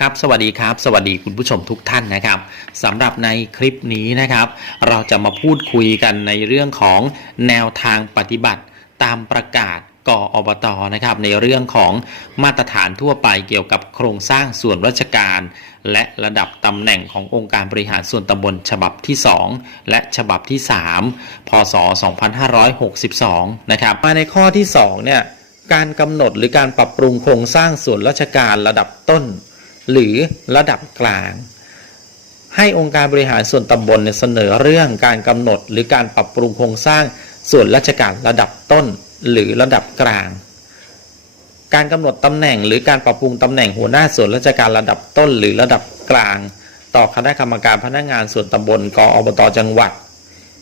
ครับสวัสดีครับ สวัสดีคุณผู้ชมทุกท่านนะครับสำหรับในคลิปนี้นะครับ เราจะมาพูดคุยกันในเรื่องของแนวทางปฏิบัติตามประกาศกออบตนะครับ ในเรื่องของมาตรฐานทั่วไปเกี่ยวกับโครงสร้างส่วนราชการ และระดับตำแหน่งขององค์การบริหารส่วนตำบลฉบับที่ 2 และฉบับที่ 3 พศ 2562 นะครับมาในข้อที่2เนี่ยการกำหนดหรือการปรับปรุงโครงสร้างส่วนราชการระดับต้น หรือระดับกลาง ให้องค์การบริหารส่วนตำบลเเสนอเรื่องการกำหนด หรือการปรับปรุงโครงสร้างส่วนราชการระดับต้น หรือระดับกลาง การกำหนดตำแหน่ง หรือการปรับปรุงตำแหน่งหัวหน้าส่วนราชการระดับต้น หรือระดับกลาง ต่อคณะกรรมการพนักงานส่วนตำบลกออบตจังหวัด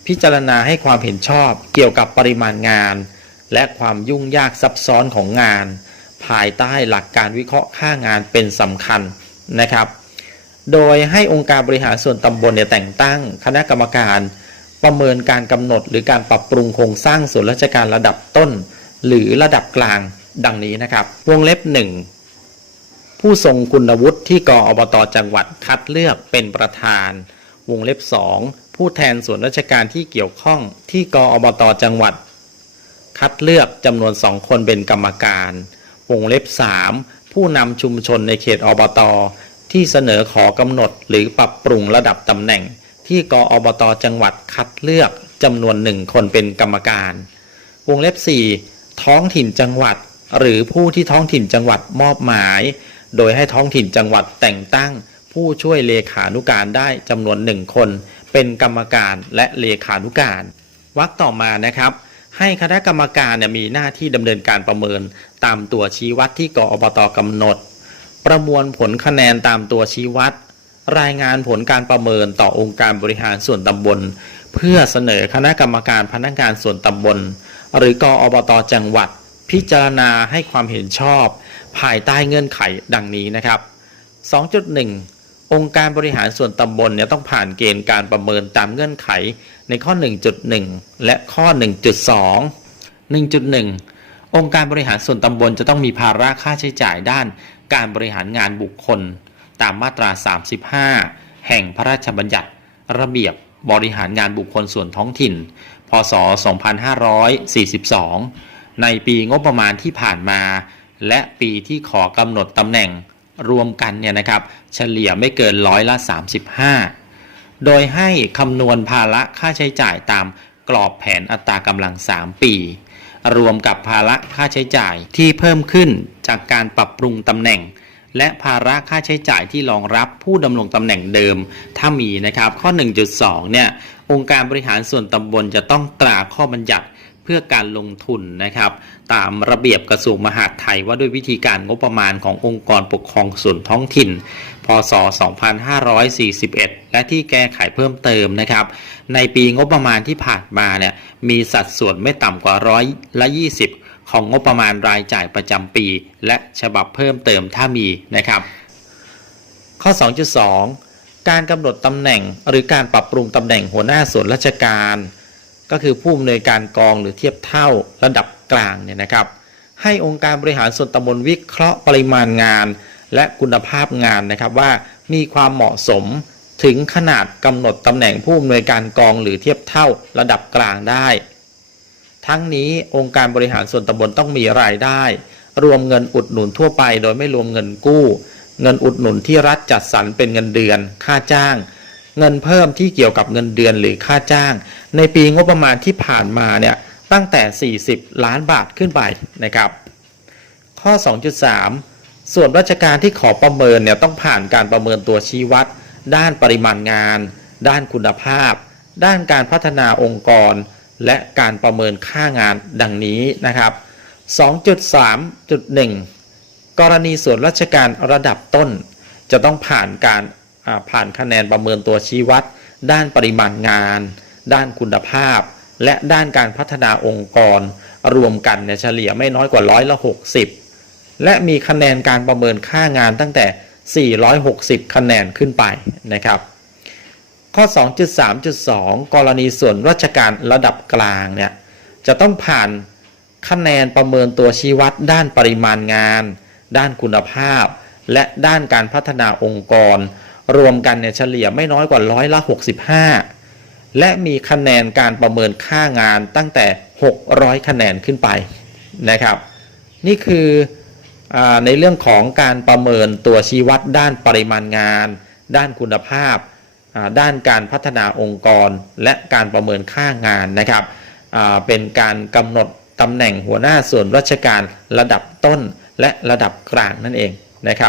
พิจารณาให้ความเห็นชอบเกี่ยวกับปริมาณงาน และความยุ่งยากซับซ้อนของงาน ภายใต้หลักการวิเคราะห์ค่างานเป็นสำคัญนะครับ โดยให้องค์การบริหารส่วนตำบลเนี่ยแต่งตั้งคณะกรรมการ ประเมินการกำหนด หรือการปรับปรุงโครงสร้างส่วนราชการระดับต้น หรือระดับกลางดังนี้นะครับ วงเล็บหนึ่งผู้ทรงคุณวุฒิที่กออบตจังหวัดคัดเลือกเป็นประธาน วงเล็บสองผู้แทนส่วนราชการที่เกี่ยวข้องที่กอบตจังหวัด คัดเลือกจำนวนสองคนเป็นกรรมการ วงเล็บ 3 ผู้นำชุมชนในเขตอบต ที่เสนอขอกำหนดหรือปรับปรุงระดับตำแหน่ง ที่กอบตจังหวัดคัดเลือกจำนวนหนึ่งคนเป็นกรรมการ วงเล็บ 4 ท้องถิ่นจังหวัด หรือผู้ที่ท้องถิ่นจังหวัดมอบหมาย โดยให้ท้องถิ่นจังหวัดแต่งตั้ง ผู้ช่วยเลขานุการได้จำนวนหนึ่งคน เป็นกรรมการและเลขานุการวรรคต่อมานะครับ ให้คณะกรรมการเนี่ยมีหน้าที่ดำเนินการประเมินตามตัวชี้วัดที่กอบตกำหนด ประมวลผลคะแนนตามตัวชี้วัด รายงานผลการประเมินต่อองค์การบริหารส่วนตำบล เพื่อเสนอคณะกรรมการพนักงานส่วนตำบล หรือกอบตจังหวัด พิจารณาให้ความเห็นชอบ ภายใต้เงื่อนไขดังนี้นะครับ 2.1 องค์การบริหารส่วนตำบลเนี่ยต้องผ่านเกณฑ์การประเมินตามเงื่อนไขในข้อ 1.1 และข้อ 1.2 1.1 องค์การบริหารส่วนตำบลจะต้องมีภาระค่าใช้จ่ายด้าน การบริหารงานบุคคล ตามมาตรา 35 แห่งพระราชบัญญัติ ระเบียบบริหารงานบุคคลส่วนท้องถิ่น พศ 2542 ในปีงบประมาณที่ผ่านมา และปีที่ขอกำหนดตำแหน่ง รวมกันเนี่ยนะครับเฉลี่ยไม่เกินร้อยละ 35 โดยให้คำนวณภาระค่าใช้จ่ายตามกรอบแผนอัตรากำลัง 3 ปี รวมกับภาระค่าใช้จ่ายที่เพิ่มขึ้นจากการปรับปรุงตำแหน่ง และภาระค่าใช้จ่ายที่รองรับผู้ดำรงตำแหน่งเดิม ถ้ามีนะครับข้อ 1.2 เนี่ยองค์การบริหารส่วนตำบลจะต้องตราข้อบัญญัติ พื่อการลงทุนนะครับ ตามระเบียบกระทรวงมหาดไทยว่าด้วยวิธีการงบประมาณขององค์กรปกครองส่วนท้องถิ่น พศ 2541 และที่แก้ไขเพิ่มเติมนะครับ ในปีงบประมาณที่ผ่านมาเนี่ยมีสัดส่วนไม่ต่ำกว่าร้อยละ 20 ของงบประมาณรายจ่ายประจำปี และฉบับเพิ่มเติมถ้ามีนะครับ ข้อ 2.2 การกำหนดตำแหน่งหรือการปรับปรุงตำแหน่งหัวหน้าส่วนราชการ ก็คือผู้อำนวยการกองหรือเทียบเท่าระดับกลางเนี่ยนะครับ ให้องค์การบริหารส่วนตำบลวิเคราะห์ปริมาณงาน และคุณภาพงานนะครับว่ามีความเหมาะสมถึงขนาดกำหนดตำแหน่งผู้อำนวยการกองหรือเทียบเท่าระดับกลางได้ ทั้งนี้องค์การบริหารส่วนตำบลต้องมีรายได้ รวมเงินอุดหนุนทั่วไป โดยไม่รวมเงินกู้ เงินอุดหนุนที่รัฐจัดสรรเป็นเงินเดือน ค่าจ้าง เงินเพิ่มที่เกี่ยวกับเงินเดือนหรือค่าจ้าง ในปีงบประมาณที่ผ่านมาเนี่ยตั้งแต่ 40 ล้านบาทขึ้นไปนะครับ ข้อ 2.3 ส่วนราชการที่ขอประเมินเนี่ยต้องผ่านการประเมินตัวชี้วัด ด้านปริมาณงาน ด้านคุณภาพ ด้านการพัฒนาองค์กร และการประเมินค่างานดังนี้นะครับ 2.3.1 กรณีส่วนราชการระดับต้น จะต้องผ่านการ ผ่านคะแนนประเมินตัวชี้วัด ด้านปริมาณงาน ด้านคุณภาพ และด้านการพัฒนาองค์กร รวมกันเนี่ยเฉลี่ยไม่น้อยกว่าร้อยละ60 และมีคะแนนการประเมินค่างานตั้งแต่ 460 คะแนนขึ้นไปนะครับข้อ 2.3.2 กรณีส่วนราชการระดับกลางเนี่ยจะต้องผ่านคะแนนประเมินตัวชี้วัด ด้านปริมาณงาน ด้านคุณภาพ และด้านการพัฒนาองค์กร รวมกันเนี่ยเฉลี่ยไม่น้อยกว่าร้อยละ 65 และมีคะแนนการประเมินค่างานตั้งแต่ 600 คะแนนขึ้นไปนะครับ นี่คืออในเรื่องของการประเมินตัวชี้วัดด้านปริมาณงาน ด้านคุณภาพ ด้านการพัฒนาองค์กร และการประเมินค่างานนะครับ เป็นการกำหนดตำแหน่งหัวหน้าส่วนราชการระดับต้นและระดับกลางนั่นเองนะครับ